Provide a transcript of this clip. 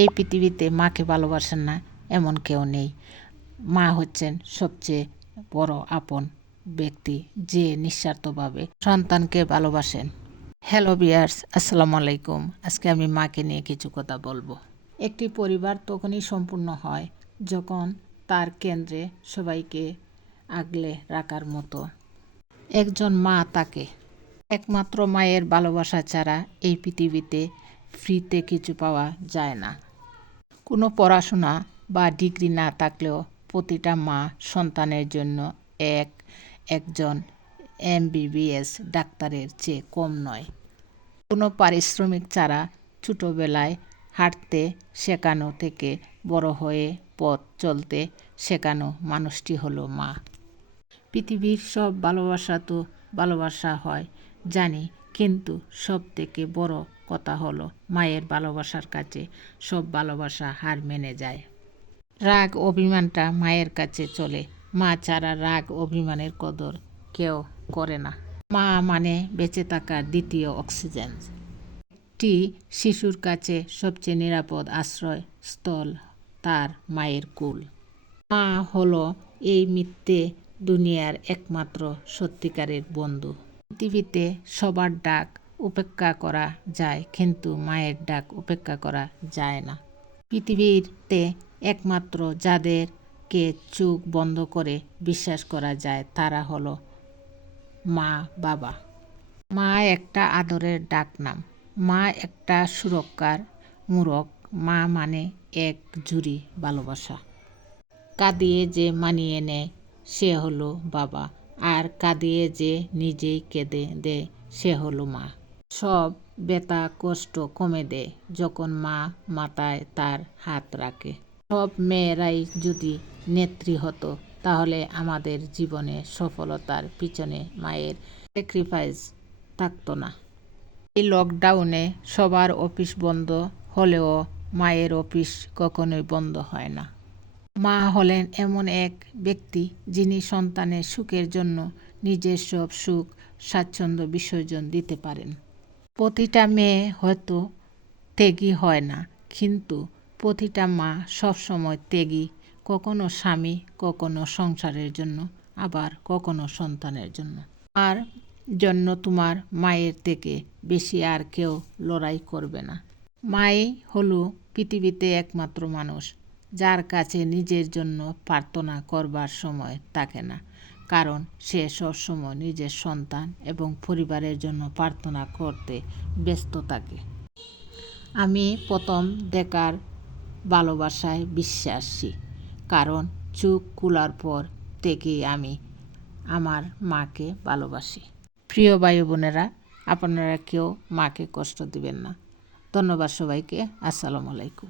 এই পৃথিবীতে মাকে ভালোবাসেন না এমন কেউ নেই। মা হচ্ছেন সবচেয়ে বড় আপন ব্যক্তি, যে নিঃস্বার্থভাবে সন্তানকে ভালোবাসেন। হ্যালো ভিউয়ার্স, আসসালামু আলাইকুম। আজকে আমি মাকে নিয়ে কিছু কথা বলবো। একটি পরিবার তখনই সম্পূর্ণ হয় যখন তার কেন্দ্রে সবাইকে আগলে রাখার মতো একজন মা থাকে। একমাত্র মায়ের ভালোবাসা ছাড়া এই পৃথিবীতে ফ্রিতে কিছু পাওয়া যায় না। কোনো পড়াশোনা বা ডিগ্রি না থাকলেও প্রতিটা মা সন্তানের জন্য একজন MBBS ডাক্তারের চেয়ে কম নয়। কোনো পারিশ্রমিক ছাড়া ছোটোবেলায় হাঁটতে শেখানো থেকে বড় হয়ে পথ চলতে শেখানো মানুষটি হলো মা। পৃথিবীর সব ভালোবাসা তো ভালোবাসা হয় জানি, কিন্তু সব থেকে বড় কথা হলো মায়ের ভালোবাসার কাছে সব ভালোবাসা হার মেনে যায়। রাগ অভিমানটা মায়ের কাছে চলে। মা ছাড়া রাগ অভিমানের কদর কেউ করে না। মা মানে বেঁচে থাকার দ্বিতীয় অক্সিজেন। একটি শিশুর কাছে সবচেয়ে নিরাপদ আশ্রয়স্থল তার মায়ের কোল। মা হলো এই মিথ্যে দুনিয়ার একমাত্র সত্যিকারের বন্ধু। পৃথিবীতে সবার ডাক উপেক্ষা করা যায়, কিন্তু মায়ের ডাক উপেক্ষা করা যায় না। পৃথিবীতে একমাত্র যাদেরকে চোখ বন্ধ করে বিশ্বাস করা যায় তারা হলো মা বাবা। মা একটা আদরের ডাক নাম, মা একটা সুরক্ষার মূরক। মা মানে এক জুড়ি ভালোবাসা। কাঁদিয়ে যে মানিয়ে নেয় সে হলো বাবা, আর কাঁদিয়ে যে নিজেই কেঁদে দেয় সে হলো মা। সব ব্যথা কষ্ট কমে দেয় যখন মা মাথায় তার হাত রাখে। সব মেয়েরাই যদি নেত্রী হতো তাহলে আমাদের জীবনে সফলতার পিছনে মায়ের স্যাক্রিফাইস থাকতো না। এই লকডাউনে সবার অফিস বন্ধ হলেও মায়ের অফিস কখনোই বন্ধ হয় না। মা হলেন এমন এক ব্যক্তি যিনি সন্তানের সুখের জন্য নিজের সব সুখ স্বাচ্ছন্দ্য বিসর্জন দিতে পারেন। প্রতিটা মেয়ে হয়তো ত্যাগী হয় না, কিন্তু প্রতিটা মা সবসময় ত্যাগী, কখনো স্বামী, কখনো সংসারের জন্য, আবার কখনো সন্তানের জন্য। আর জন্য তোমার মায়ের থেকে বেশি আর কেউ লড়াই করবে না। মাই হলো পৃথিবীতে একমাত্র মানুষ যার কাছে নিজের জন্য প্রার্থনা করবার সময় থাকে না, কারণ সে সবসময় নিজের সন্তান এবং পরিবারের জন্য প্রার্থনা করতে ব্যস্ত থাকে। আমি প্রথম দেখার ভালোবাসায় বিশ্বাসী, কারণ চোখ খোলার পর থেকেই আমি আমার মাকে ভালোবাসি। প্রিয় ভাই বোনেরা, আপনারা কেউ মাকে কষ্ট দিবেন না। ধন্যবাদ সবাইকে। আসসালামু আলাইকুম।